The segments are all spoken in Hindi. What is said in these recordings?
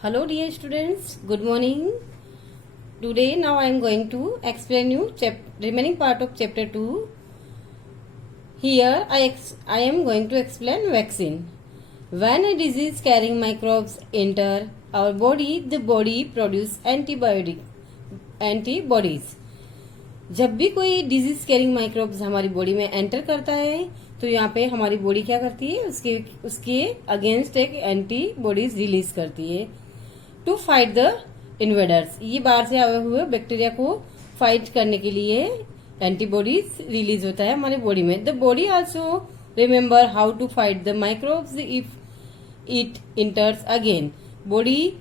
Hello dear students, good morning. Today now I am going to explain you remaining part of chapter 2. Here I am going to explain vaccine. When a disease carrying microbes enter our body, the body produce antibodies. जब भी कोई डिजीज कैरिंग माइक्रोब्स हमारी बॉडी में एंटर करता है तो यहाँ पे हमारी बॉडी क्या करती है, उसके अगेंस्ट एक एंटीबॉडीज रिलीज करती है टू फाइट द इन्वेडर्स. ये बाहर से आए हुए बैक्टीरिया को फाइट करने के लिए एंटीबॉडीज रिलीज होता है हमारे बॉडी में. The body also remember how to fight the microbes if it enters again. Body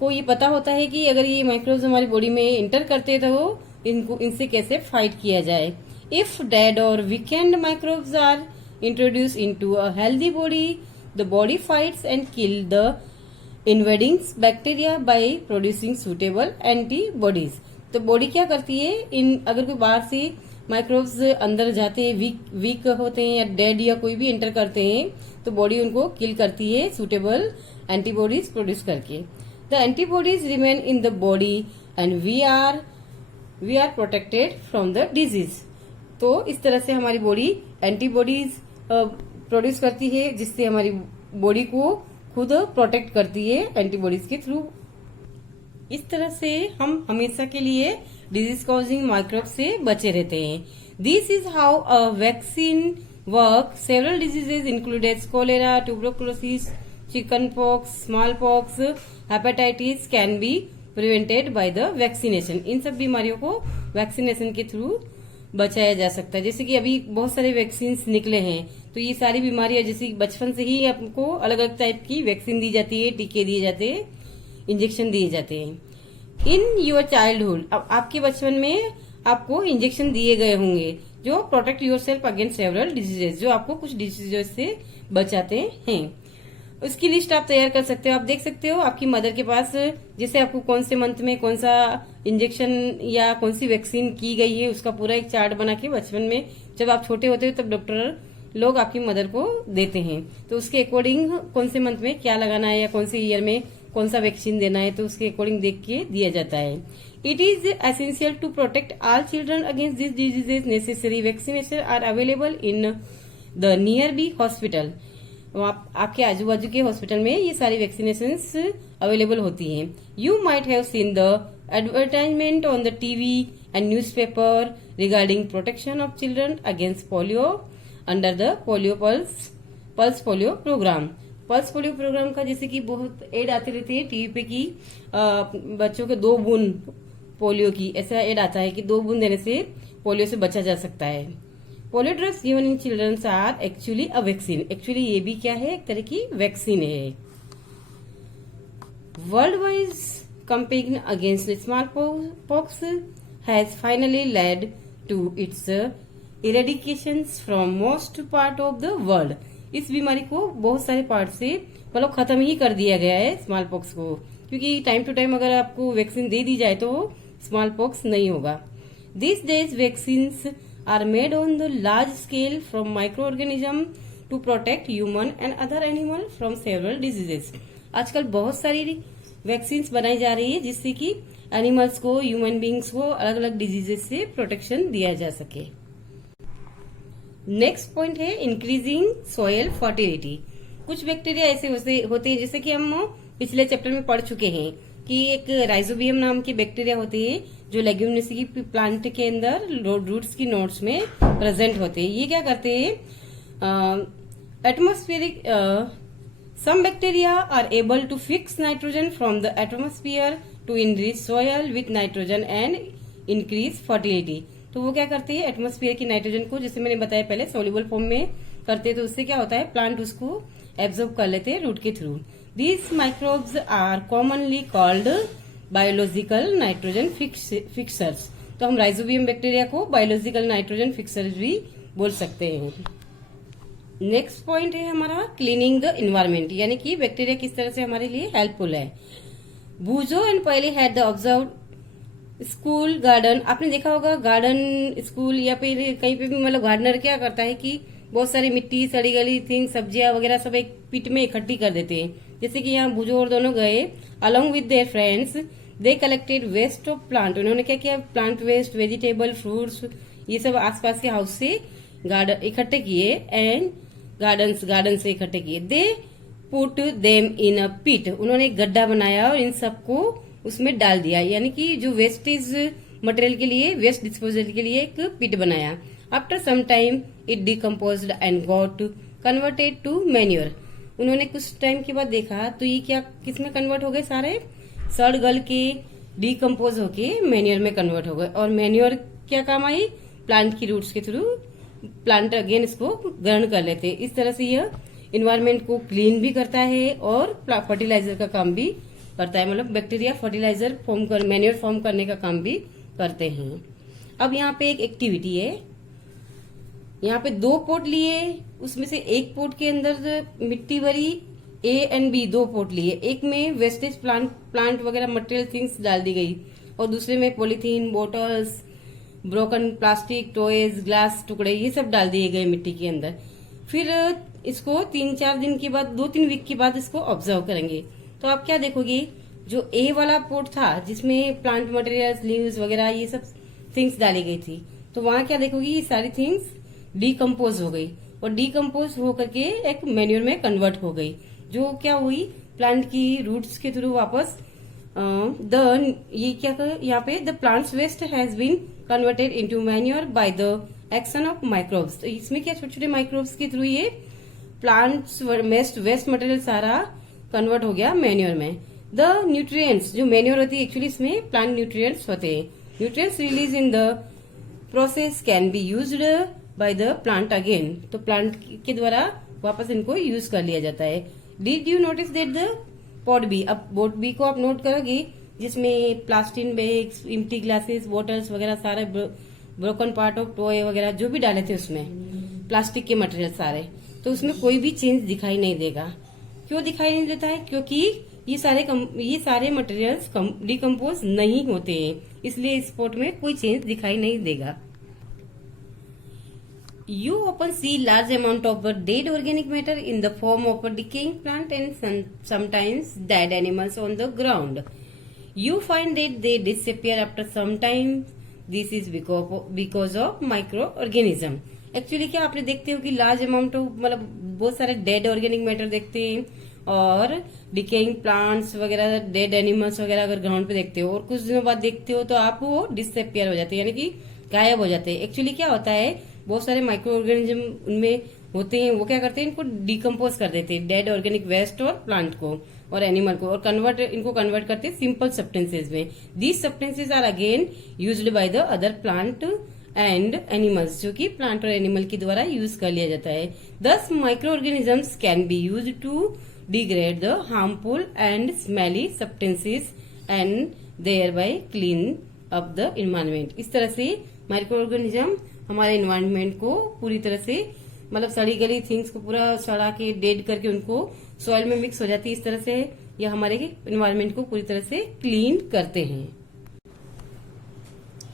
को ये पता होता है कि अगर ये माइक्रोब्स हमारी बॉडी में इंटर करते तो इनसे कैसे फाइट किया जाए. इफ डेड और weakened microbes are introduce into a healthy body, the body fights and kill the invading bacteria by producing suitable antibodies. तो बॉडी क्या करती है, अगर कोई बाहर से माइक्रोब्स अंदर जाते हैं, वीक होते हैं या डेड या कोई भी एंटर करते हैं, तो बॉडी उनको किल करती है सुटेबल एंटीबॉडीज प्रोड्यूस करके. The antibodies remain in the body and we are protected from the disease. तो इस तरह से हमारी बॉडी एंटीबॉडीज प्रोड्यूस करती है जिससे हमारी बॉडी को खुद प्रोटेक्ट करती है एंटीबॉडीज के थ्रू. इस तरह से हम हमेशा के लिए डिजीज कॉजिंग माइक्रोब से बचे रहते हैं. This is how a vaccine work. Several diseases included cholera, tuberculosis, chickenpox, smallpox, hepatitis can be prevented by the vaccination. इन सब बीमारियों को वैक्सीनेशन के थ्रू बचाया जा सकता है. जैसे कि अभी बहुत सारे वैक्सीन निकले हैं, तो ये सारी बीमारियां जैसे बचपन से ही आपको अलग अलग टाइप की वैक्सीन दी जाती है, टीके दिए जाते हैं, इंजेक्शन दिए जाते हैं. इन योर चाइल्डहुड, अब आपके बचपन में आपको इंजेक्शन दिए गए होंगे जो protect your self against several diseases, जो आपको कुछ डिजीजेस से बचाते हैं. उसकी लिस्ट आप तैयार कर सकते हो. आप देख सकते हो आपकी मदर के पास जैसे आपको कौन से मंथ में कौन सा इंजेक्शन या कौन सी वैक्सीन की गई है, उसका पूरा एक चार्ट बना के बचपन में जब आप छोटे होते हो तब डॉक्टर लोग आपकी मदर को देते हैं. तो उसके अकॉर्डिंग कौन से मंथ में क्या लगाना है या कौन से ईयर में कौन सा वैक्सीन देना है, तो उसके अकॉर्डिंग देख के दिया जाता है. It is essential to protect all children against this diseases. Necessary vaccination are available in the nearby hospital. आपके आजू बाजू के हॉस्पिटल में ये सारी वैक्सीनेशन अवेलेबल होती हैं. You might have seen the advertisement on the TV and newspaper regarding protection of children against polio under the polio pulse polio programme. Pulse polio programme का जैसे कि बहुत एड आते रहते हैं टीवी पे की बच्चों के 2 बूंद पोलियो की, ऐसा एड आता है कि 2 बूंद देने से पोलियो से बचा जा सकता है. Polio drugs given in childrens are actually a vaccine. Actually ये भी क्या है, एक तरह की वैक्सीन है. World wide campaign against smallpox has finally led to its eradication from most part of the world. इस बीमारी को बहुत सारे पार्ट से मतलब खत्म ही कर दिया गया है स्मॉल पॉक्स को, क्योंकि टाइम टू टाइम अगर आपको वैक्सीन दे दी जाए तो स्मॉल पॉक्स नहीं होगा. This days vaccines are made on the large scale from microorganism to protect human and other animal from several diseases. आजकल बहुत सारी वैक्सीन्स बनाई जा रही है जिससे कि एनिमल्स को, ह्यूमन बींग्स को अलग अलग डिजीजेस से प्रोटेक्शन दिया जा सके. नेक्स्ट पॉइंट है इंक्रीजिंग सॉयल फर्टिलिटी. कुछ बैक्टीरिया ऐसे होते हैं जैसे कि हम पिछले चैप्टर में पढ़ चुके हैं कि एक राइजोबियम नाम की बैक्टीरिया होती है जो लेग्यूमिनेसी की प्लांट के अंदर रूट्स की नोड्स में प्रेजेंट होते हैं. ये क्या करते हैं, atmospheric some bacteria are able to fix nitrogen from the atmosphere to enrich soil with nitrogen and increase fertility. तो वो क्या करते हैं, एटमॉस्फेयर की नाइट्रोजन को, जैसे मैंने बताया पहले, सोल्यूबल फॉर्म में करते हैं, तो उससे क्या होता है, प्लांट उसको एब्जॉर्ब कर लेते हैं रूट के through. These microbes are commonly called biological nitrogen fixers. तो हम राइजोबियम बैक्टीरिया को बायोलॉजिकल नाइट्रोजन फिक्सर्स भी बोल सकते हैं. नेक्स्ट पॉइंट है हमारा क्लीनिंग द इन्वायरमेंट, यानी कि बैक्टीरिया किस तरह से हमारे लिए हेल्पफुल है. बूजो एंड पहले had the observe school garden. आपने देखा होगा गार्डन, स्कूल या फिर कहीं पे भी मतलब गार्डनर क्या करता है कि बहुत सारी मिट्टी, सड़ी गली थिंग, सब्जियां वगैरह सब एक पिट में इकट्ठी कर देते हैं जैसे कि यहाँ बुजो और दोनों गए along with their friends, they collected waste of plant. उन्होंने क्या किया, प्लांट वेस्ट, वेजिटेबल, फ्रूट्स, ये सब आसपास के हाउस से गार्डन इकट्ठे किए एंड गार्डन से इकट्ठे किए। दे पुट देम इन अ पिट, उन्होंने एक गड्ढा बनाया और इन सबको उसमें डाल दिया, यानी कि जो वेस्टेज मटेरियल के लिए, वेस्ट डिस्पोजल के लिए एक पिट बनाया। After some time it decomposed and got converted to manure, उन्होंने कुछ टाइम के बाद देखा तो ये क्या किसमें कन्वर्ट हो गए, सारे सड़ गल के डिकम्पोज होके मैन्योर में कन्वर्ट हो गए। और मैन्योर क्या काम आई, प्लांट की रूट्स के थ्रू प्लांट अगेन इसको ग्रहण कर लेते हैं। इस तरह से यह इन्वायरमेंट को क्लीन भी करता है और फर्टिलाइजर का काम भी करता है, मतलब बैक्टीरिया फर्टिलाइजर मैन्योर फॉर्म करने का काम भी करते हैं। अब यहाँ पे एक एक्टिविटी है, यहाँ पे 2 पोट लिए, उसमें से एक पोट के अंदर मिट्टी भरी, ए एंड बी 2 पोट लिए, एक में वेस्टेज प्लांट वगैरह मटेरियल थिंग्स डाल दी गई और दूसरे में polythene, bottles, broken plastic, toys, glass टुकड़े, ये सब डाल दिए गए मिट्टी के अंदर। फिर इसको 3-4 दिन के बाद, 2-3 वीक के बाद इसको ऑब्जर्व करेंगे। तो आप क्या देखोगे, जो ए वाला पोट था जिसमें प्लांट मटेरियल्स, लीव्स वगैरह ये सब थिंग्स डाली गई थी, तो वहां क्या देखोगे, ये सारी थिंग्स डीकम्पोज हो गई और डीकम्पोज होकर के एक मैन्योर में कन्वर्ट हो गई, जो क्या हुई, प्लांट की रूट्स के थ्रू वापस ये क्या यहाँ पे the plants waste has been converted into manure by the action of microbes. तो इसमें क्या छोटे छोटे माइक्रोब्स के थ्रू ये प्लांट्स वेस्ट मटेरियल सारा कन्वर्ट हो गया मैन्योर में। द न्यूट्रिएंट्स, जो मैन्योर होती है एक्चुअली इसमें प्लांट न्यूट्रिएंट्स होते हैं, nutrients release in the process can be used by the plant again, तो प्लांट के द्वारा वापस इनको यूज कर लिया जाता है। Did you notice that the pot B, अब बोट बी को आप नोट करोगे जिसमें plastic bags, empty glasses, bottles वगैरह सारे ब्रोकन पार्ट ऑफ टॉय वगैरह जो भी डाले थे उसमें प्लास्टिक के मटेरियल सारे, तो उसमें कोई भी चेंज दिखाई नहीं देगा। क्यों दिखाई नहीं देता है, क्योंकि ये सारे मटेरियल्स डिकम्पोज नहीं होते हैं, इसलिए इस पॉट में कोई चेंज दिखाई नहीं देगा। You often see large amount of dead organic matter in the form of a decaying plant and sometimes dead animals on the ground. You find that they disappear after some time. This is because of microorganism. Actually क्या आपने देखते हो कि लार्ज अमाउंट ऑफ, मतलब बहुत सारे डेड ऑर्गेनिक मैटर देखते हैं और डिकेइंग प्लांट्स वगैरह, डेड एनिमल्स वगैरह अगर ग्राउंड पे देखते हो और कुछ दिनों बाद देखते हो तो आप वो डिसअपियर हो जाते हैं, यानी कि गायब हो जाते हैं। एक्चुअली क्या होता है, बहुत सारे माइक्रो ऑर्गेनिज्म उनमें होते हैं, वो क्या करते हैं, इनको डिकम्पोज कर देते हैं, डेड ऑर्गेनिक वेस्ट और प्लांट को और एनिमल को, और इनको कन्वर्ट करते हैं सिंपल सब्सटेंसेज में। These substances are again used by the other plant and animals, जो कि प्लांट और एनिमल के द्वारा यूज कर लिया जाता है। These microorganisms can be use to degrade the harmful and smelly substances and thereby clean up the environment. इस तरह से माइक्रो ऑर्गेनिज्म हमारे इन्वायरमेंट को पूरी तरह से, मतलब सड़ी गली थिंग्स को पूरा सड़ा के डेड करके उनको सॉइल में मिक्स हो जाती है, इस तरह से यह हमारे इन्वायरमेंट को पूरी तरह से क्लीन करते हैं।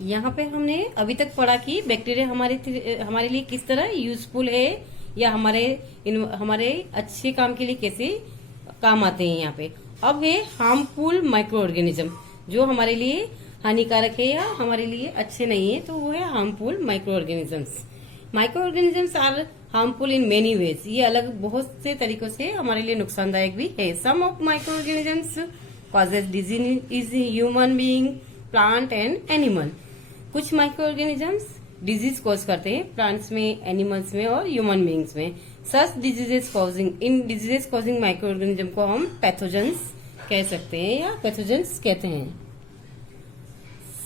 यहाँ पे हमने अभी तक पढ़ा कि बैक्टीरिया हमारे लिए किस तरह यूजफुल है या हमारे अच्छे काम के लिए कैसे काम आते हैं यहाँ पे। अब है हार्मफुल माइक्रो ऑर्गेनिज्म, जो हमारे लिए हानिकारक है या हमारे लिए अच्छे नहीं है, तो वो है harmful microorganisms. Microorganisms are harmful in many ways, ये अलग बहुत से तरीकों से हमारे लिए नुकसानदायक भी है। Some of microorganisms causes disease is human being, plant and animal. कुछ माइक्रो ऑर्गेनिजम्स डिजीज कॉज करते हैं प्लांट्स में, एनिमल्स में और ह्यूमन बींग्स में। सच डिजीजेस कॉजिंग माइक्रो ऑर्गेनिज्म को हम पैथोजेंस कह सकते हैं या पैथोजेंस कहते हैं।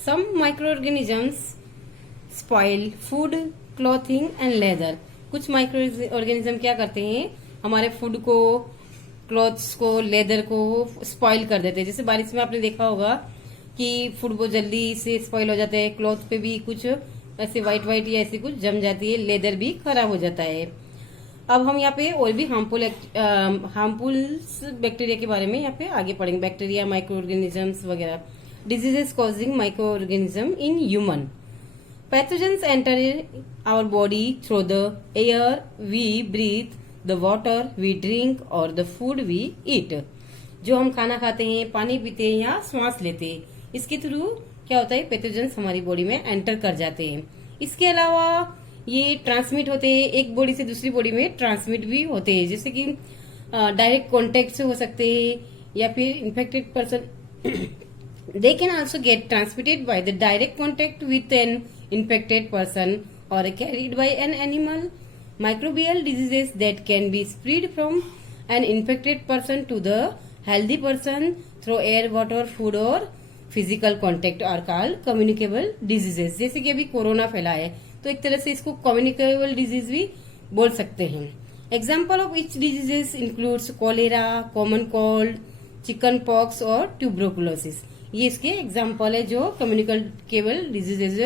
Some microorganisms spoil food, clothing and leather. कुछ माइक्रो ऑर्गेनिज्म क्या करते हैं, हमारे फूड को, क्लॉथ्स को, लेदर को स्पॉइल कर देते हैं। जैसे बारिश में आपने देखा होगा कि फूड बहुत जल्दी से स्पॉइल हो जाता है, क्लॉथ पे भी कुछ ऐसे व्हाइट या ऐसे कुछ जम जाती है, लेदर भी खराब हो जाता है। अब हम यहाँ पे और भी हार्मफुल बैक्टीरिया के बारे में यहाँ पे आगे पढ़ेंगे, बैक्टीरिया, माइक्रो ऑर्गेनिजम्स वगैरह। Diseases causing micro organism in human. Pathogens enter our body through the air we breathe, the water we drink और द फूड वी ईट। जो हम खाना खाते हैं, पानी पीते हैं या श्वास लेते हैं, इसके थ्रू क्या होता है, पैथोजेंस हमारी बॉडी में एंटर कर जाते हैं। इसके अलावा ये ट्रांसमिट होते हैं, एक बॉडी से दूसरी बॉडी में ट्रांसमिट भी होते हैं, जैसे कि डायरेक्ट कॉन्टेक्ट से हो सकते हैं या फिर infected person they can also get transmitted by the direct contact with an infected person or carried by an animal. Microbial diseases that can be spread from an infected person to the healthy person through air, water, food or physical contact are called communicable diseases। जैसे कि अभी कोरोना फैला है तो एक तरह से इसको communicable disease भी बोल सकते हैं। Example of each diseases includes cholera, common cold, chicken pox और ट्यूबरोकुलोसिस। ये इसके एग्जाम्पल है जो कम्युनिकेबल डिजीजेज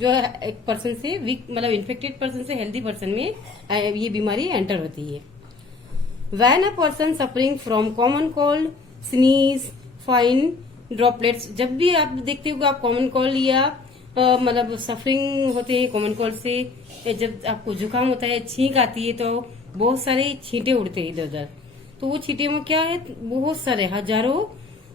जो एक पर्सन से वीक मतलब इन्फेक्टेड पर्सन से हेल्दी पर्सन में ये बीमारी एंटर होती है। When a person suffering from common cold sneeze fine droplets, जब भी आप देखते हो कि आप कॉमन कोल्ड या मतलब सफरिंग होते हैं कॉमन कोल्ड से, जब आपको जुकाम होता है, छींक आती है तो बहुत सारे छींटे उड़ते हैं इधर उधर, तो वो छींटे में क्या है, बहुत सारे हजारों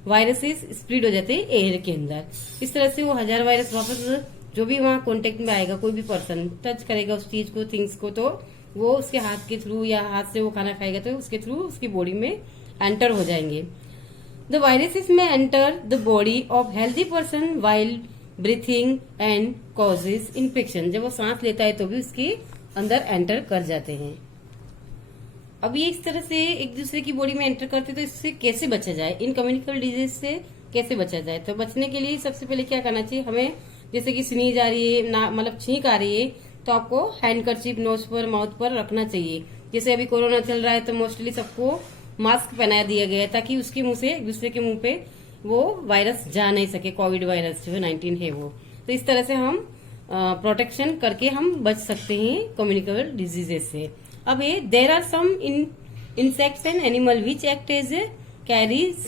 वायरसेस स्प्रेड हो जाते हैं एयर के अंदर। इस तरह से वो 1000 वायरस वापस जो भी वहां कांटेक्ट में आएगा, कोई भी पर्सन टच करेगा उस चीज को, थिंग्स को, तो वो उसके हाथ के थ्रू या हाथ से वो खाना खाएगा तो उसके थ्रू उसकी बॉडी में एंटर हो जाएंगे। द वायरसेस में enter the body of healthy person while breathing and causes infection. जब वो सांस लेता है तो भी उसके अंदर एंटर कर जाते हैं। अब ये इस तरह से एक दूसरे की बॉडी में एंटर करते तो इससे कैसे बचा जाए, इन कम्युनिकेबल डिजीज से कैसे बचा जाए? तो बचने के लिए सबसे पहले क्या करना चाहिए हमें, जैसे कि स्नीज आ रही है ना, मतलब छींक आ रही है, तो आपको हैंडकरचीफ नोज पर माउथ पर रखना चाहिए। जैसे अभी कोरोना चल रहा है तो मोस्टली सबको मास्क पहना दिया गया है ताकि उसके मुंह से एक दूसरे के मुंह पे वो वायरस जा नहीं सके, कोविड वायरस जो 19 है वो। तो इस तरह से हम प्रोटेक्शन करके हम बच सकते हैं कम्युनिकेबल डिजीजेस से। अब ये there are some insects and animal which act as carriers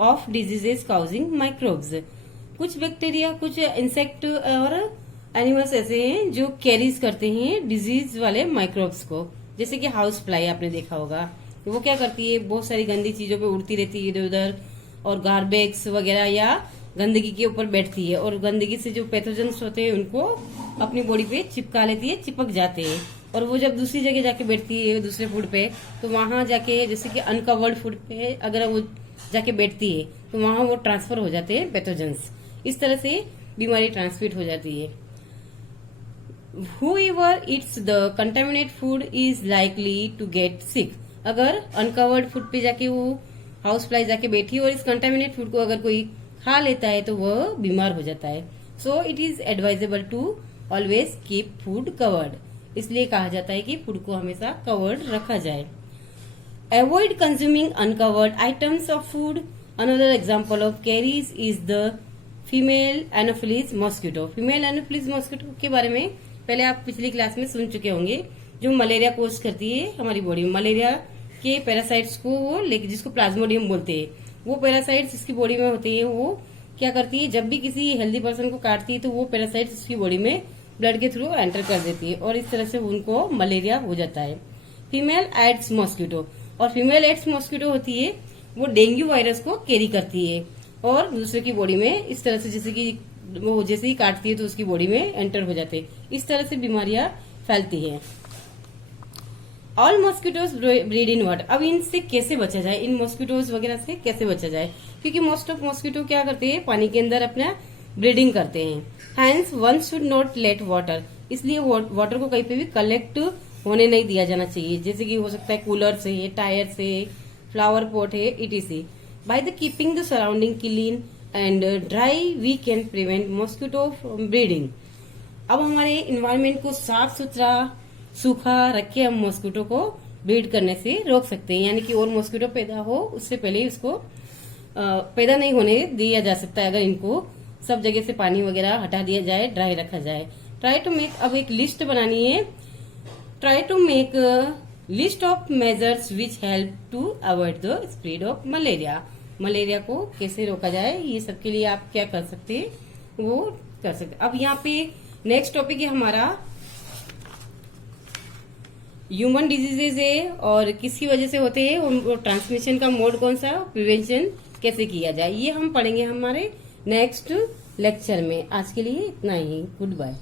of diseases causing microbes. कुछ बैक्टीरिया, कुछ इंसेक्ट और एनिमल्स ऐसे हैं जो कैरीज करते हैं डिजीज वाले माइक्रोब्स को, जैसे कि हाउस फ्लाई आपने देखा होगा। वो क्या करती है, बहुत सारी गंदी चीजों पे उड़ती रहती है इधर उधर, और गार्बेज वगैरह या गंदगी के ऊपर बैठती है, और गंदगी से जो पैथोजेंस होते हैं उनको अपनी बॉडी पे चिपका लेती है, चिपक जाते हैं। और वो जब दूसरी जगह जाके बैठती है दूसरे फूड पे, तो वहां जाके जैसे कि अनकवर्ड फूड पे अगर वो जाके बैठती है तो वहां वो ट्रांसफर हो जाते हैं पैथोजेंस। इस तरह से बीमारी ट्रांसमिट हो जाती है। Whoever eats the contaminated food is likely to get sick। अगर अनकवर्ड फूड पे जाके वो हाउस फ्लाई जाके बैठी और इस कंटामिनेट फूड को अगर कोई खा लेता है तो वह बीमार हो जाता है। So it is advisable to always keep food covered. इसलिए कहा जाता है कि फूड को हमेशा कवर्ड रखा जाए। Avoid consuming uncovered items of food. Another example of carries is the female anopheles mosquito. Female anopheles mosquito के बारे में पहले आप पिछली क्लास में सुन चुके होंगे, जो मलेरिया कोज करती है हमारी बॉडी में। मलेरिया के पैरासाइट्स को वो लेके, जिसको प्लाज्मोडियम बोलते हैं, वो पैरासाइट्स इसकी बॉडी में होते हैं। वो क्या करती है, जब भी किसी हेल्दी पर्सन को काटती है तो वो पैरासाइट्स उसकी बॉडी में ब्लड के थ्रू एंटर कर देती है और इस तरह से उनको मलेरिया हो जाता है। फीमेल एड्स मॉस्किटो, और फीमेल एड्स मॉस्किटो होती है वो डेंगू वायरस को कैरी करती है और दूसरे की बॉडी में इस तरह से, जैसे कि वो जैसे ही काटती है तो उसकी बॉडी में एंटर हो जाते हैं। इस तरह से बीमारियां फैलती हैं। All mosquitoes breed in water. अब इनसे कैसे बचा जाए, इन मॉस्किटोज वगैरह से कैसे बचा जाए, क्योंकि मोस्ट ऑफ मॉस्किटो क्या करते हैं, पानी के अंदर अपना ब्रीडिंग करते हैं। Hence one should not let water. इसलिए वाटर को कहीं पे भी कलेक्ट होने नहीं दिया जाना चाहिए, जैसे कि हो सकता है कूलर से, टायर से, फ्लावर पॉट है, etc. By the keeping the surrounding clean and dry we can prevent mosquito from breeding. अब हमारे इन्वायरमेंट को साफ सुथरा सूखा रख के हम मॉस्किटो को ब्रीड करने से रोक सकते हैं, यानी कि और मॉस्किटो पैदा हो उससे पहले ही उसको पैदा नहीं होने दिया जा सकता है, अगर इनको सब जगह से पानी वगैरह हटा दिया जाए, ड्राई रखा जाए। ट्राई टू मेक, अब एक लिस्ट बनानी है। Try to make list of measures which help to avoid the spread of malaria. Malaria को कैसे रोका जाए, ये सब के लिए आप क्या कर सकते हैं, वो कर सकते। अब यहाँ पे नेक्स्ट टॉपिक है हमारा ह्यूमन डिजीजेज है और किसकी वजह से होते हैं, उनको ट्रांसमिशन का मोड कौन सा, प्रिवेंशन कैसे किया जाए, ये हम पढ़ेंगे हमारे नेक्स्ट लेक्चर में। आज के लिए इतना ही, गुड बाय।